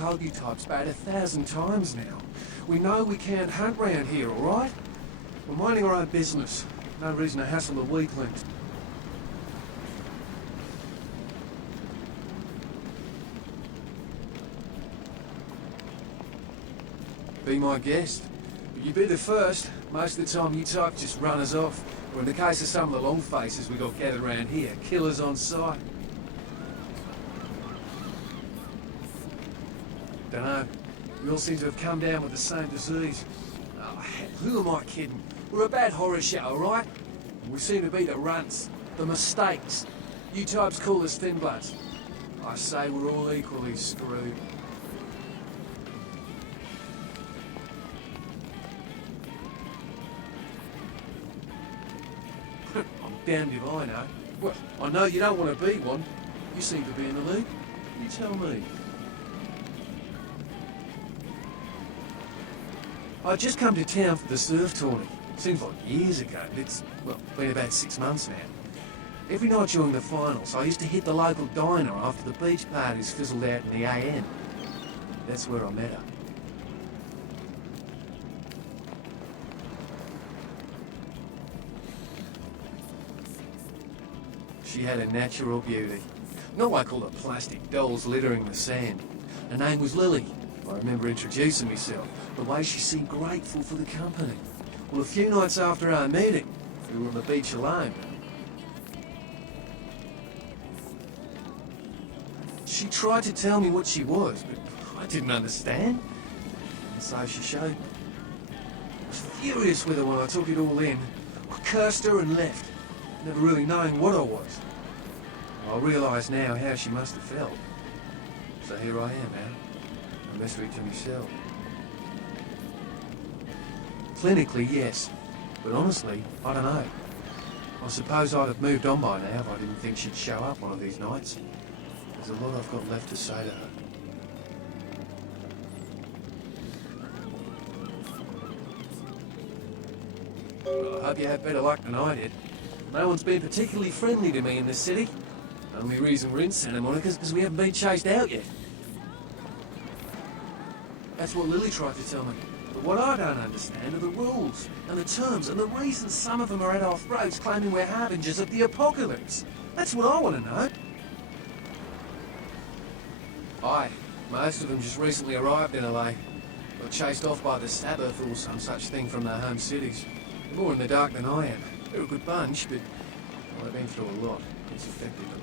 told you types about 1,000 times now. We know we can't hunt round here, alright? We're minding our own business. No reason to hassle the weaklings. Be my guest. But you be the first. Most of the time you types just run us off. Or in the case of some of the long faces we got gathered around here, killers on sight. Dunno. We all seem to have come down with the same disease. Oh, heck, who am I kidding? We're a bad horror show, alright? We seem to be the runts, the mistakes. You types call us thin bloods. I say we're all equally screwed. I'm damned if I know. Well, I know you don't want to be one. You seem to be in the league. You tell me. I just come to town for the surf tourney. Seems like years ago, but it's, well, been about 6 months now. Every night during the finals, I used to hit the local diner after the beach parties fizzled out in the AM. That's where I met her. She had a natural beauty. Not like all the plastic dolls littering the sand. Her name was Lily. I remember introducing myself, the way she seemed grateful for the company. Well, a few nights after our meeting, we were on the beach alone. She tried to tell me what she was, but I didn't understand. And so she showed me. I was furious with her when I took it all in. I cursed her and left, never really knowing what I was. I realise now how she must have felt. So here I am now. A mystery to myself. Clinically, yes. But honestly, I don't know. I suppose I'd have moved on by now if I didn't think she'd show up one of these nights. There's a lot I've got left to say to her. Well, I hope you have better luck than I did. No one's been particularly friendly to me in this city. Only reason we're in Santa Monica is because we haven't been chased out yet. That's what Lily tried to tell me. But what I don't understand are the rules, and the terms, and the reasons some of them are at our throats claiming we're harbingers of the apocalypse. That's what I want to know. Aye, most of them just recently arrived in LA. Got chased off by the Sabbath or some such thing from their home cities. They're more in the dark than I am. They're a good bunch, but well, they've been through a lot. It's affected them.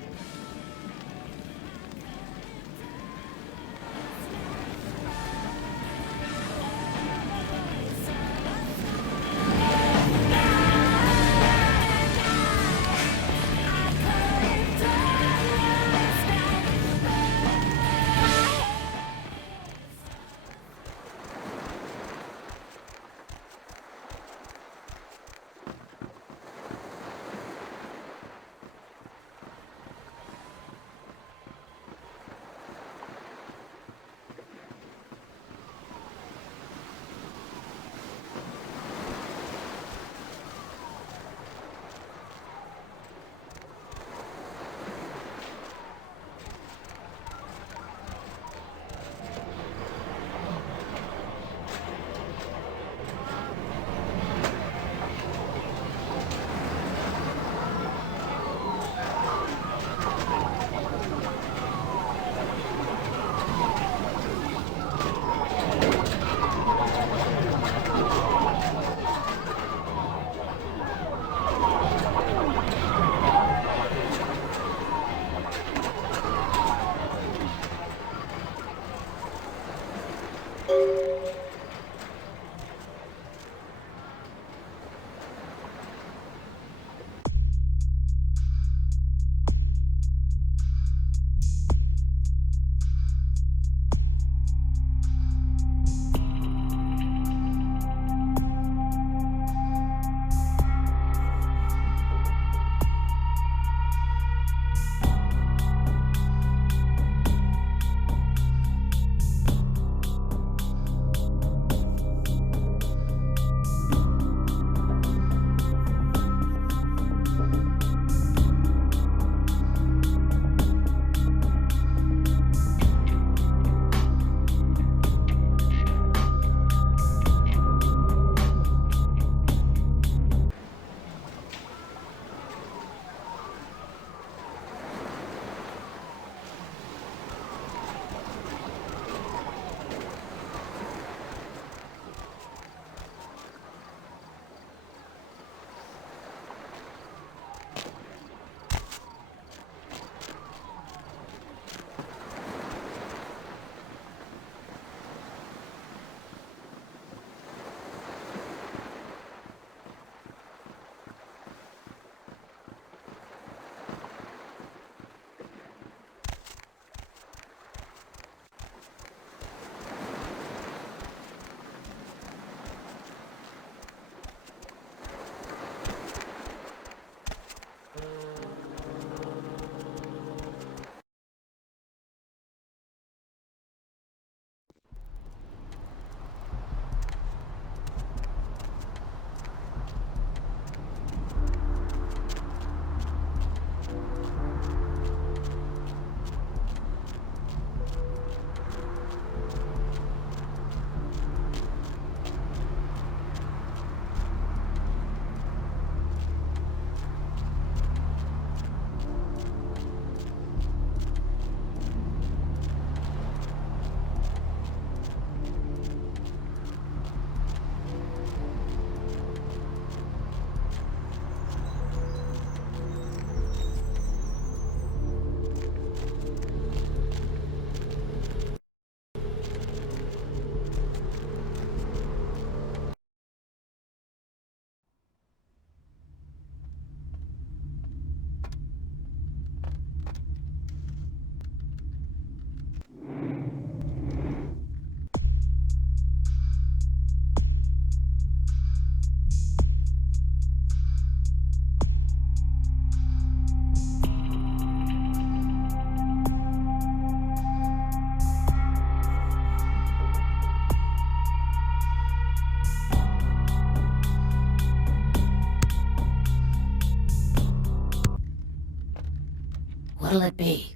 What'll it be?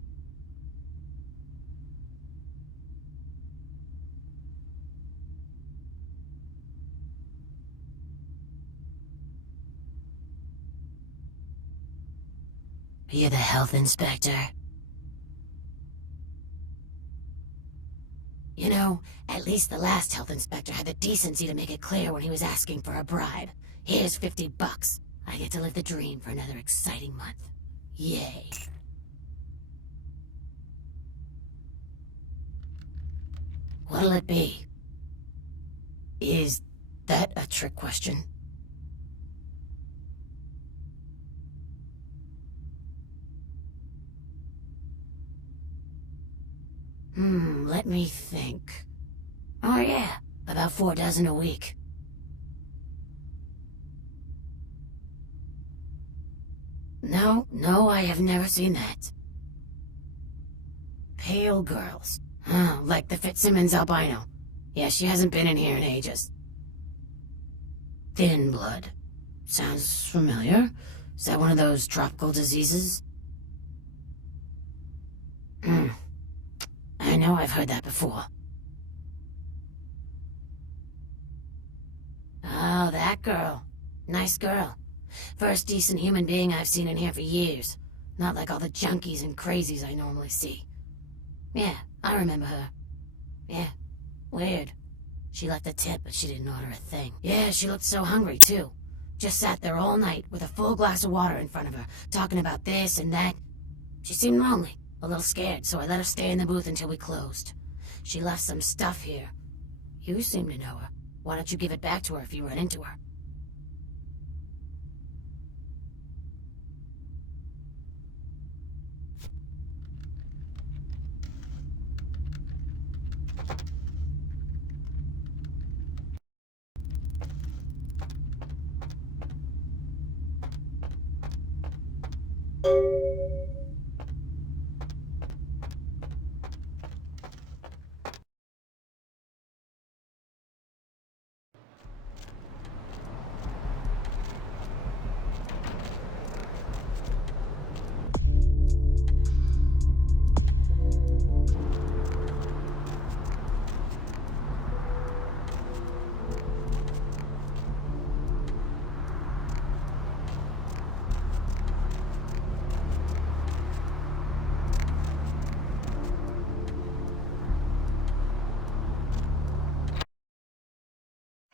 Are you the health inspector? You know, at least the last health inspector had the decency to make it clear when he was asking for a bribe. Here's $50. I get to live the dream for another exciting month. Yay. What'll it be? Is that a trick question? Let me think. Oh yeah, about 4 dozen a week. No, I have never seen that. Pale girls. Huh, like the Fitzsimmons albino. Yeah, she hasn't been in here in ages. Thin blood. Sounds familiar. Is that one of those tropical diseases? I know I've heard that before. Oh, that girl. Nice girl. First decent human being I've seen in here for years. Not like all the junkies and crazies I normally see. Yeah, I remember her. Yeah, weird. She left a tip, but she didn't order a thing. Yeah, she looked so hungry, too. Just sat there all night with a full glass of water in front of her, talking about this and that. She seemed lonely, a little scared, so I let her stay in the booth until we closed. She left some stuff here. You seem to know her. Why don't you give it back to her if you run into her?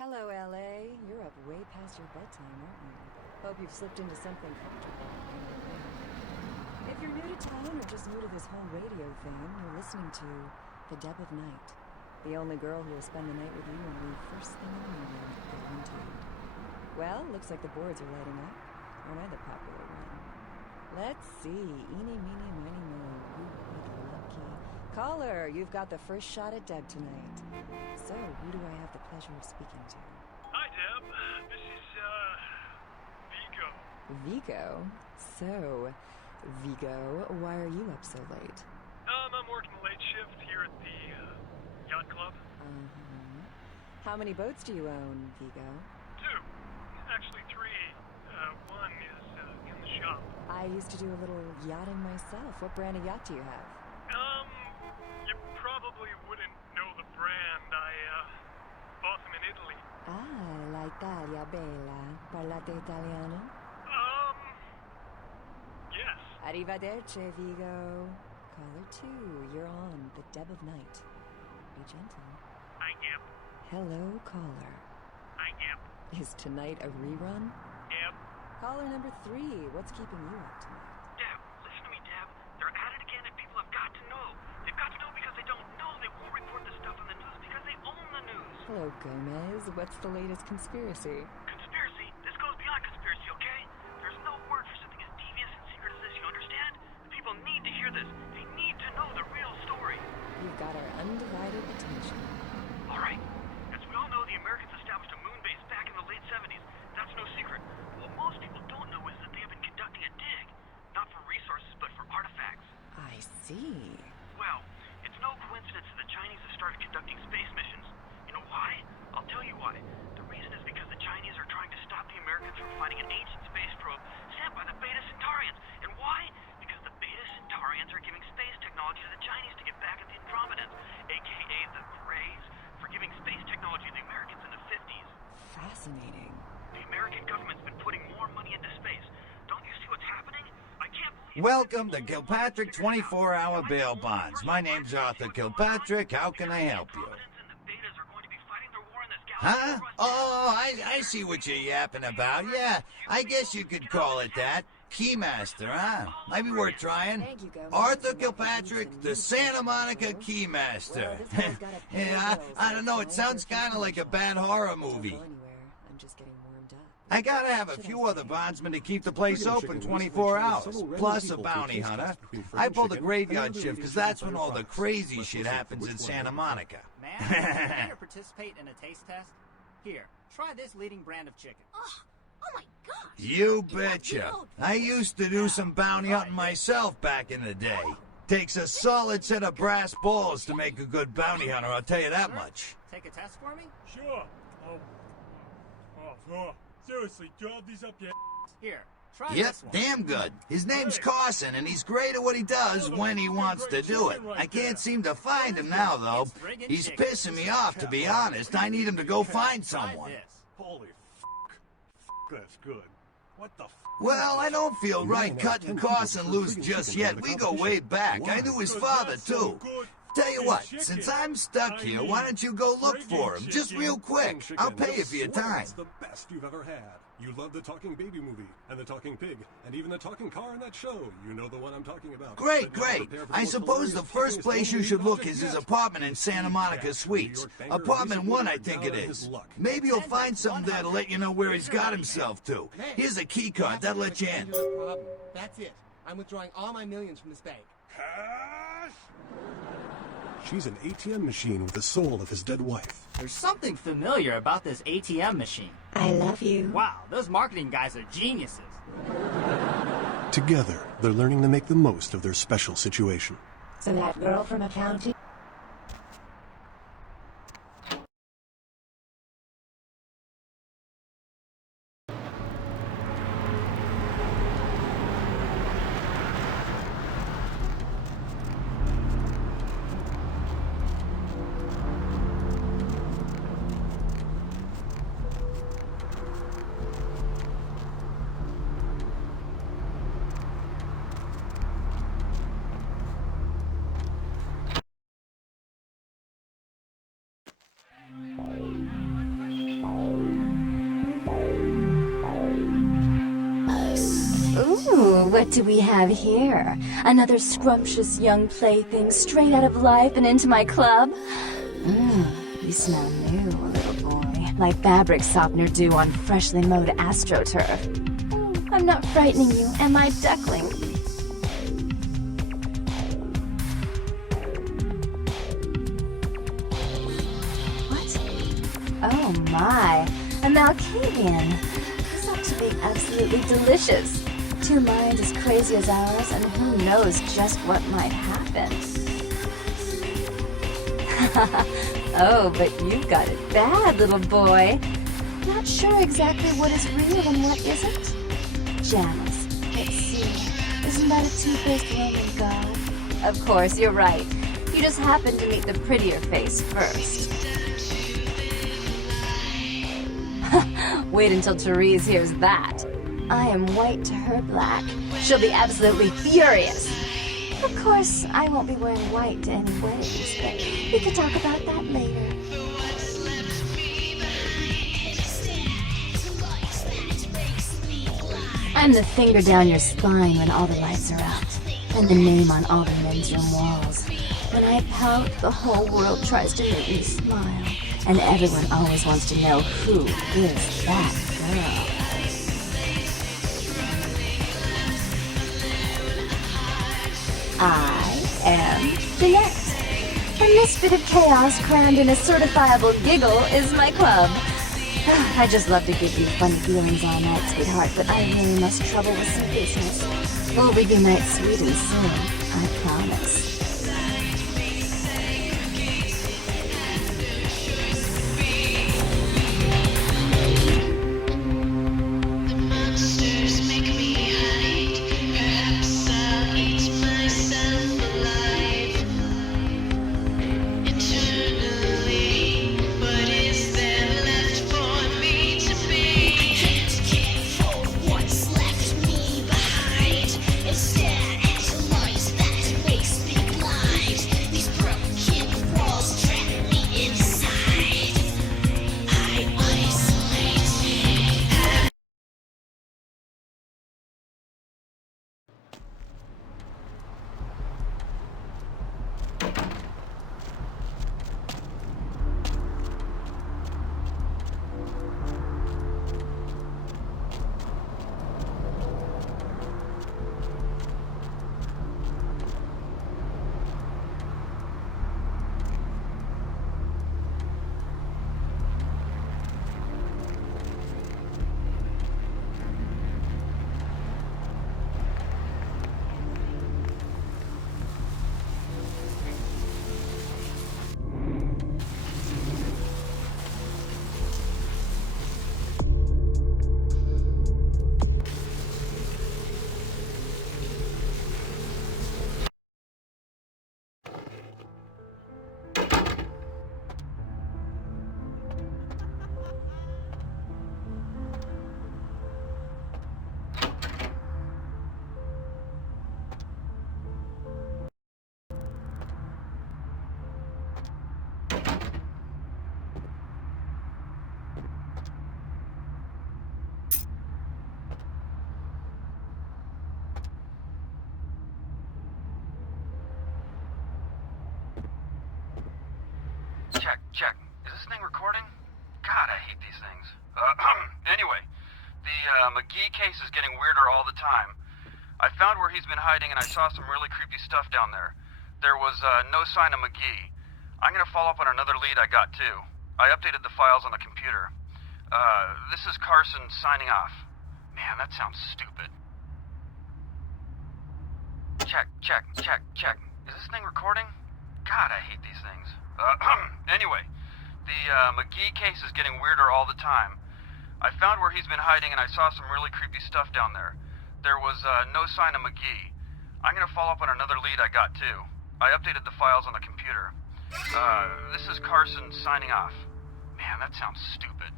Hello, LA. You're up way past your bedtime, aren't you? Hope you've slipped into something comfortable. If you're new to town or just new to this whole radio thing, you're listening to The Deb of Night, the only girl who will spend the night with you and leave first thing in the morning, guaranteed. Well, looks like the boards are lighting up. Aren't I the popular one? Let's see. Eeny, meeny, miny, moe. Who would be lucky? Caller, you've got the first shot at Deb tonight. So, who do I have the pleasure of speaking to? Hi, Deb. This is, Vigo. Vigo? So, Vigo, why are you up so late? I'm working the late shift here at the, yacht club. Uh-huh. How many boats do you own, Vigo? 2. Actually 3. One is, in the shop. I used to do a little yachting myself. What brand of yacht do you have? You probably wouldn't know the brand. I, bought them in Italy. Ah, l'Italia bella. Parlate italiano? Yes. Arrivederci, Vigo. Caller 2, you're on The Deb of Night. Be gentle. I am. Hello, caller. I am. Is tonight a rerun? Deb. Caller number 3, what's keeping you up tonight? Deb, listen to me, Deb. They're at it again and people have got to know. They've got to know because they don't know. They won't report this stuff on the news because they own the news. Hello, Gomez. What's the latest conspiracy? Conspiracy? This goes beyond conspiracy, okay? There's no word for something as devious and secret as this, you understand? The people need to hear this. They need to know the real story. You've got our undivided attention. All right. As we all know, the Americans established a moon base back in the late 70s. That's no secret. What most people don't know is that they have been conducting a dig. Not for resources, but for artifacts. I see. Well, it's no coincidence that the Chinese have started conducting space missions. You know why? I'll tell you why. The reason is because the Chinese are trying to stop the Americans from finding an ancient space probe sent by the Beta Centaurians. And why? Because the Beta Centaurians Mayans are giving space technology to the Chinese to get back at the Andromedans, aka the Greys, for giving space technology to the Americans in the 50s. Fascinating. The American government's been putting more money into space. Don't you see what's happening? I can't believe... Welcome to Kilpatrick 24-hour bail bonds. My name's Arthur Kilpatrick. How can I help you? Huh? Oh, I see what you're yapping about. Yeah, I guess you could call it that. Keymaster, huh? Might be worth trying. Thank you, Gomez. Arthur Kilpatrick, the Santa Monica Keymaster. Yeah, I don't know. It sounds kind of like a bad horror movie. I'm just getting warmed up. I gotta have a few other bondsmen to keep the place open 24 hours, plus a bounty hunter. I pull the graveyard shift because that's when all the crazy shit happens in Santa Monica. Man, do you want to participate in a taste test? Here, try this leading brand of chicken. Oh my gosh! You betcha. I used to do some bounty hunting myself back in the day. Takes a solid set of brass balls to make a good bounty hunter, I'll tell you that much. Take a test for me? Sure. Seriously, job these up yet? Here, try Yep, this one. damn good. His name's Carson, and he's great at what he does when he wants to do it. I can't seem to find him now, though. He's pissing me off, to be honest. I need him to go find Try someone. this. Holy that's good. What the Well, I don't feel right cutting Carson loose just yet. We go way back. I knew his father, too. Tell you what, since I'm stuck here, why don't you go look for him? Just real quick. I'll pay you for your time. It's the best you've ever had. You love the talking baby movie, and the talking pig, and even the talking car in that show. You know the one I'm talking about. Great, But now great. prepare for I most suppose the hilarious first kicking place you and should look object is his yet. apartment in Santa Monica New Suites. York banker Apartment recently 1, I went think down it on his is. luck. Maybe you'll find something that'll let you know where he's got himself to. Here's a key card. That'll let you in. That's it. I'm withdrawing all my millions from this bank. She's an ATM machine with the soul of his dead wife. There's something familiar about this ATM machine. I love you. Wow, those marketing guys are geniuses. Together, they're learning to make the most of their special situation. So that girl from accounting? Ooh, what do we have here? Another scrumptious young plaything straight out of life and into my club? You smell new, little boy. Like fabric softener dew on freshly mowed astroturf. Oh, I'm not frightening you, am I, duckling? What? Oh my, a Malkavian. This ought to be absolutely delicious. Two minds as crazy as ours, and who knows just what might happen. Oh, but you've got it bad, little boy. Not sure exactly what is real and what isn't? Janice, let's see. Isn't that a two-faced Roman god? Of course, you're right. You just happened to meet the prettier face first. Wait until Therese hears that. I am white to her black. She'll be absolutely furious. Of course, I won't be wearing white to any weddings, but we could talk about that later. I'm the finger down your spine when all the lights are out, and the name on all the men's room walls. When I pout, the whole world tries to make me smile, and everyone always wants to know who is that girl. I am Jeanette. And this bit of chaos crammed in a certifiable giggle is my club. I just love to give you funny feelings all night, sweetheart, but I really must trouble with some business. We'll reunite sweet and soon, I promise. Monsters make me hide. Perhaps I'll eat myself. recording? God, I hate these things. Anyway, the McGee case is getting weirder all the time. I found where he's been hiding and I saw some really creepy stuff down there. There was no sign of McGee. I'm gonna follow up on another lead I got too. I updated the files on the computer. This is Carson signing off. Man, that sounds stupid. Check. Is this thing recording? God, I hate these things. Anyway, the McGee case is getting weirder all the time. I found where he's been hiding and I saw some really creepy stuff down there. There was no sign of McGee. I'm gonna follow up on another lead I got too. I updated the files on the computer. This is Carson signing off. Man, that sounds stupid.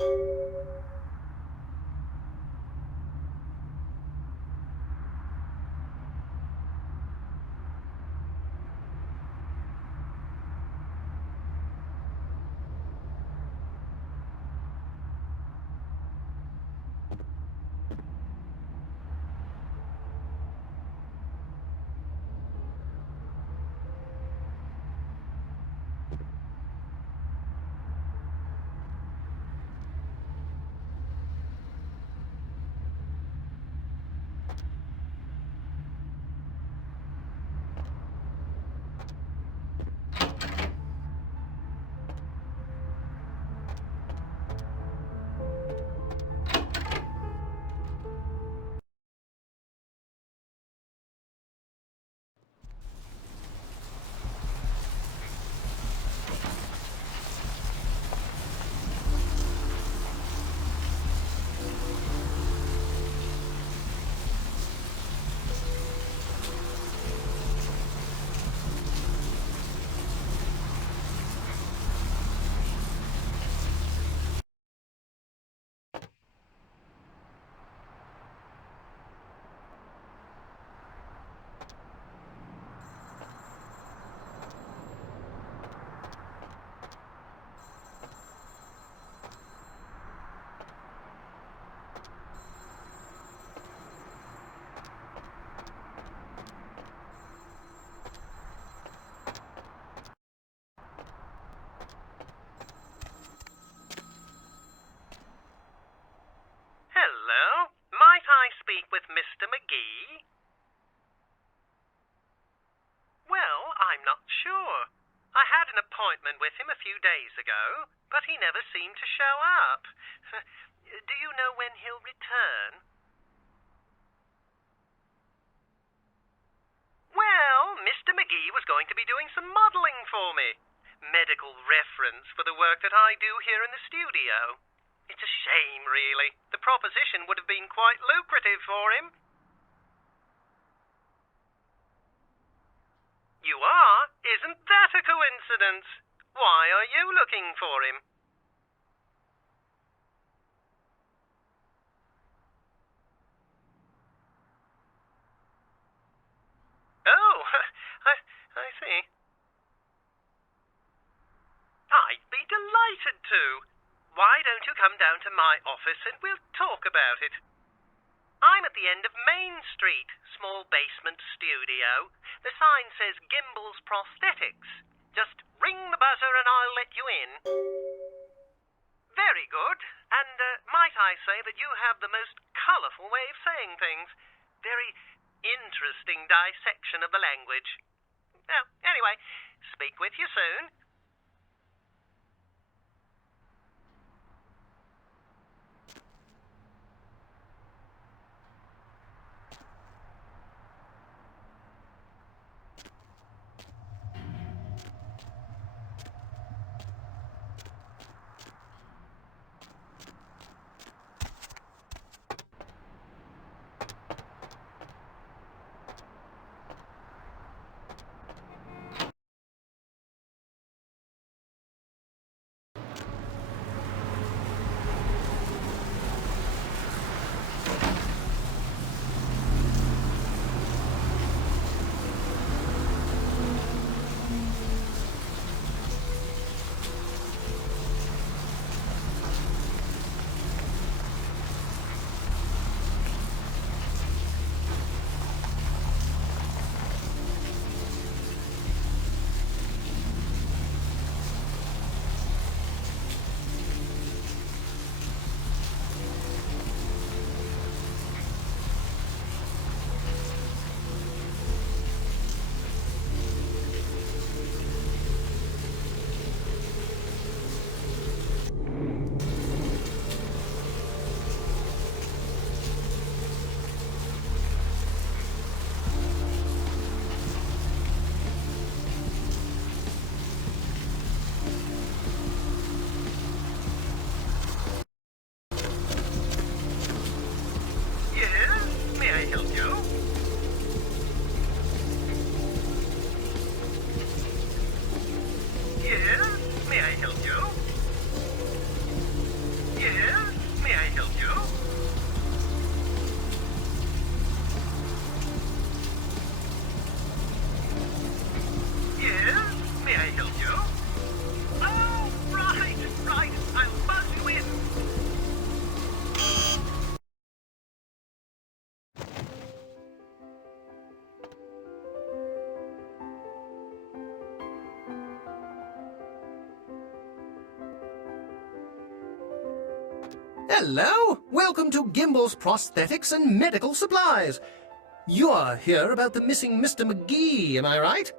Hello? Might I speak with Mr. McGee? Well, I'm not sure. I had an appointment with him a few days ago, but he never seemed to show up. Do you know when he'll return? Well, Mr. McGee was going to be doing some modeling for me. Medical reference for the work that I do here in the studio. It's a shame, really. The proposition would have been quite lucrative for him. You are? Isn't that a coincidence? Why are you looking for him? Oh, I see. I'd be delighted to. Why don't you come down to my office and we'll talk about it? I'm at the end of Main Street, small basement studio. The sign says Gimbel's Prosthetics. Just ring the buzzer and I'll let you in. Very good. And might I say that you have the most colourful way of saying things. Very interesting dissection of the language. Well, anyway, speak with you soon. Hello! Welcome to Gimble's Prosthetics and Medical Supplies. You're here about the missing Mr. McGee, am I right?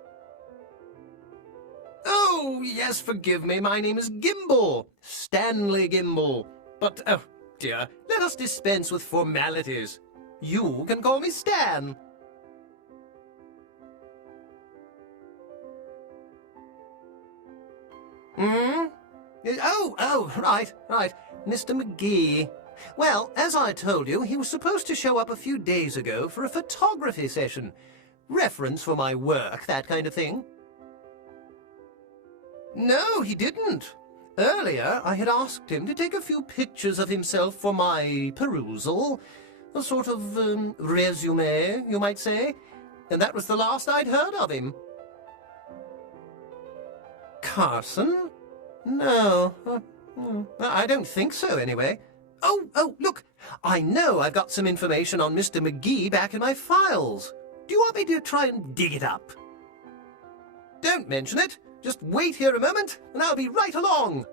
Oh, yes, forgive me. My name is Gimble. Stanley Gimble. But, oh, dear, let us dispense with formalities. You can call me Stan. Hmm? Oh, right. Mr. McGee. Well, as I told you, he was supposed to show up a few days ago for a photography session. Reference for my work, that kind of thing. No, he didn't. Earlier, I had asked him to take a few pictures of himself for my perusal. A sort of, resume, you might say. And that was the last I'd heard of him. Carson? No. I don't think so, anyway. Oh, look! I know I've got some information on Mr. McGee back in my files. Do you want me to try and dig it up? Don't mention it. Just wait here a moment, and I'll be right along.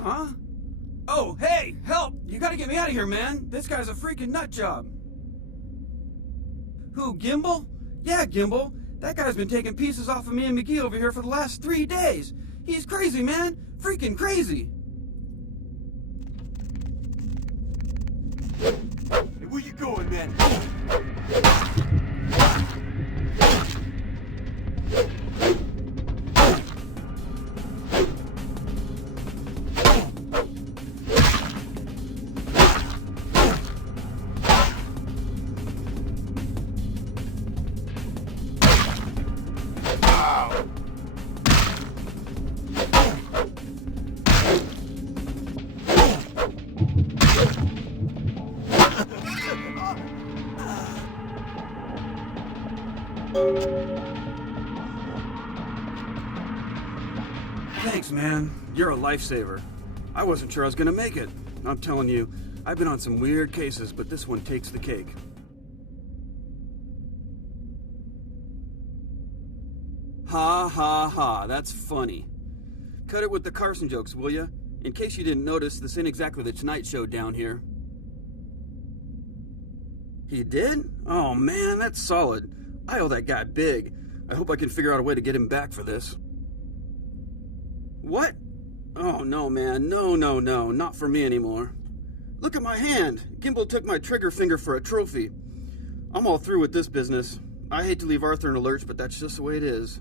Huh? Oh, hey, help! You gotta get me out of here, man! This guy's a freaking nut job! Who, Gimble? Yeah, Gimble. That guy's been taking pieces off of me and McGee over here for the last 3 days. He's crazy, man! Freaking crazy! Hey, where you going, man? Thanks, man. You're a lifesaver. I wasn't sure I was gonna make it. I'm telling you, I've been on some weird cases, but this one takes the cake. Ha ha ha, that's funny. Cut it with the Carson jokes, will ya? In case you didn't notice, this ain't exactly the Tonight Show down here. He did? Oh man, that's solid. I owe that guy big. I hope I can figure out a way to get him back for this. What? Oh no, man, no, not for me anymore. Look at my hand. Gimbal took my trigger finger for a trophy. I'm all through with this business. I hate to leave Arthur in a lurch, but that's just the way it is.